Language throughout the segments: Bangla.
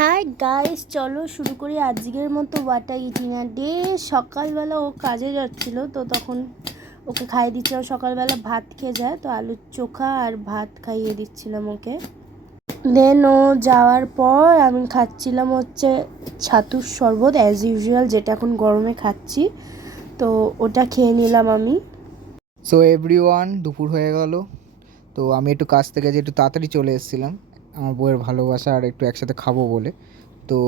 হাই গাইস, চলো শুরু করি আজকের মতো ওয়াটার ইটিং ডে। সকালবেলা ও কাজে যাচ্ছিল, তো তখন ওকে খাইয়ে দিচ্ছিলাম। সকালবেলা ভাত খেয়ে যায়, তো আলুর চোখা আর ভাত খাইয়ে দিচ্ছিলাম ওকে। দেন ও যাওয়ার পর আমি খাচ্ছিলাম হচ্ছে ছাতুর শরবত অ্যাজ ইউজুয়াল, যেটা এখন গরমে খাচ্ছি। তো ওটা খেয়ে নিলাম আমি। সো এভরিওয়ান, দুপুর হয়ে গেল। তো আমি একটু কাজ থেকে যে একটু তাড়াতাড়ি চলে এসেছিলাম আমার বউয়ের ভালোবাসা আর একটু একসাথে খাবো বলে। তো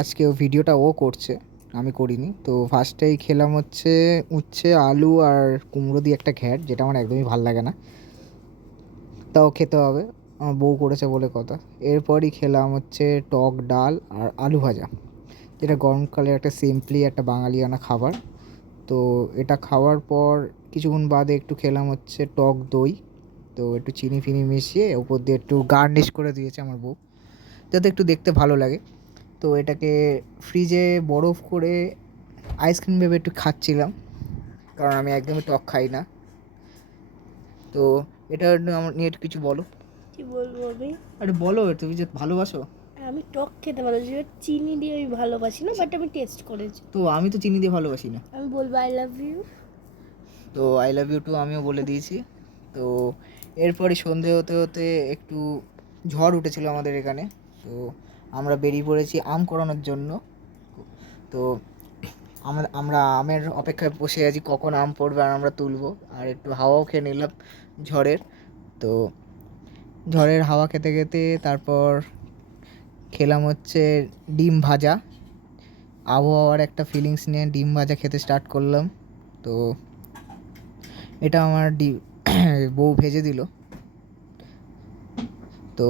আজকে ভিডিওটা ও করছে, আমি করিনি। তো ফার্স্টেই খেলাম হচ্ছে উচ্ছে আলু আর কুমড়ো দিয়ে একটা ঘ্যাট, যেটা আমার একদমই ভালো লাগে না, তাও খেতে হবে, আমার বউ করেছে বলে কথা। এরপরই খেলাম হচ্ছে টক ডাল আর আলু ভাজা, যেটা গরমকালে একটা সিম্পলি একটা বাঙালিয়ানা খাবার। তো এটা খাওয়ার পর কিছুক্ষণ বাদে একটু খেলাম হচ্ছে টক দই। তো একটু চিনি ফিনি মিশিয়ে উপর দিয়ে একটু গার্নিশ করে দিয়েছে আমার বউ, যাতে একটু দেখতে ভালো লাগে। তো এটাকে ফ্রিজে বরফ করে আইসক্রিম ভেবে একটু খাচ্ছিলাম, কারণ আমি একদমই টক খাই না। তো এটা আমার নিয়ে একটু কিছু বলো। কি বলবো আমি? আরে বলো, তুমি যে ভালোবাসো। আমি টক খেতে ভালোবাসি, চিনি দিয়ে আমি ভালোবাসি না, বাট আমি টেস্ট করেছি। তো আমি তো চিনি দিয়ে ভালোবাসি না। আমি বলবো আই লাভ ইউ। তো আই লাভ ইউ টু আমিও বলে দিয়েছি। তো এরপরে সন্ধে হতে হতে একটু ঝড় উঠেছিল আমাদের এখানে। তো আমরা বেরিয়ে পড়েছি আম কুড়ানোর জন্য। তো আমরা আমের অপেক্ষায় বসে আছি কখন আম পড়বে আর আমরা তুলবো, আর একটু হাওয়াও খেয়ে নিলাম ঝড়ের। তো ঝড়ের হাওয়া খেতে খেতে তারপর খেলাম হচ্ছে ডিম ভাজা। আবহাওয়ার একটা ফিলিংস নিয়ে ডিম ভাজা খেতে স্টার্ট করলাম। তো এটা আমার বউ ভেজে দিল। তো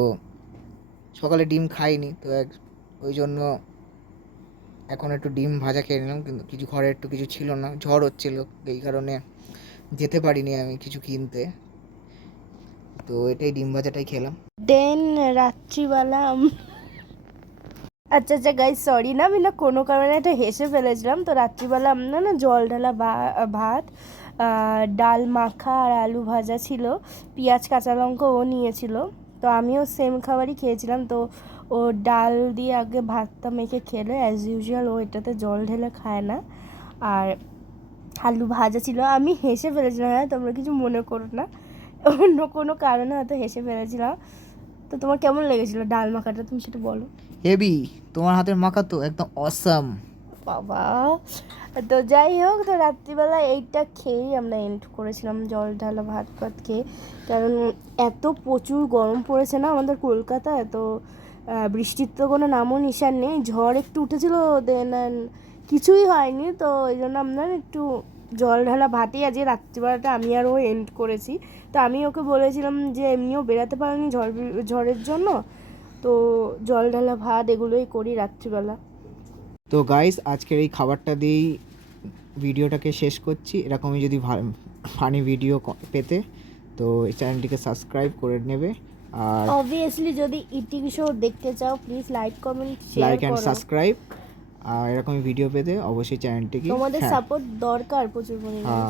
সকালে ডিম খাইনি, তো ওই জন্য এখন একটু ডিম ভাজা খেয়ে নিলাম। কিন্তু কিছু ঘরে একটু কিছু ছিল না, ঝড় হচ্ছিল, এই কারণে যেতে পারিনি আমি কিছু কিনতে। তো এটাই ডিম ভাজাটাই খেলাম। দেন রাত্রিবেলা আচ্ছা আচ্ছা গাইজ, সরি না, আমি না কোনো কারণে একটা হেসে ফেলেছিলাম। তো রাত্রিবেলা আমরা না জল ঢালা ভাত, ডাল মাখা আর আলু ভাজা ছিল, পেঁয়াজ কাঁচা লঙ্কা ও নিয়েছিল। তো আমিও সেম খাবারই খেয়েছিলাম। তো ও ডাল দিয়ে আগে ভাতটা মেখে খেলো অ্যাজ ইউজুয়াল, ও এটাতে জল ঢেলে খায় না। আর আলু ভাজা ছিল। আমি হেসে ফেলেছিলাম, হ্যাঁ তোমরা কিছু মনে করো না, অন্য কোনো কারণে হয়তো হেসে ফেলেছিলাম। তো তোমার কেমন লেগেছিলো ডাল মাখাটা, তুমি সেটা বলো। হেভি, তোমার হাতের মাখা তো একদম অসাম। বাবা, তো যাই হোক, তো রাত্রিবেলা এইটা খেয়েই আমরা এন্ড করেছিলাম, জল ঢালা ভাত ভাত খেয়ে। কারণ এত প্রচুর গরম পড়েছে না আমাদের কলকাতায়। তো বৃষ্টির তো কোনো নামও নিশান নেই, ঝড় একটু উঠেছিল, দেন কিছুই হয়নি। তো এই জন্য আমরা একটু জল ঢালা ভাতই আজকে রাত্রিবেলাটা আমি আর ও এন্ড করেছি। তো আমি ওকে বলেছিলাম যে এমনিও বেরাতে পারিনি ঝড়ের জন্য, তো জল ঢালা ভাত এগুলোই করি রাত্রিবেলা। তো গাইস, আজকের এই খাবারটা দিয়েই ভিডিওটাকে শেষ করছি। এরকমই যদি ফানি ভিডিও পেতে তো এই চ্যানেলটিকে সাবস্ক্রাইব করে নেবে। আর অবভিয়াসলি যদি ইটিং শো দেখতে চাও, please like comment share like and করো। সাবস্ক্রাইব। আর এরকমই ভিডিও পেতে অবশ্যই চ্যানেলটিকে তোমাদের সাপোর্ট দরকার প্রচুর পরিমাণে।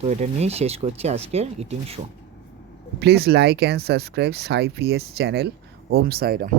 তো এটা নিয়েই শেষ করছি আজকের eating show. Please like and subscribe Sai PS channel. Om Sairam.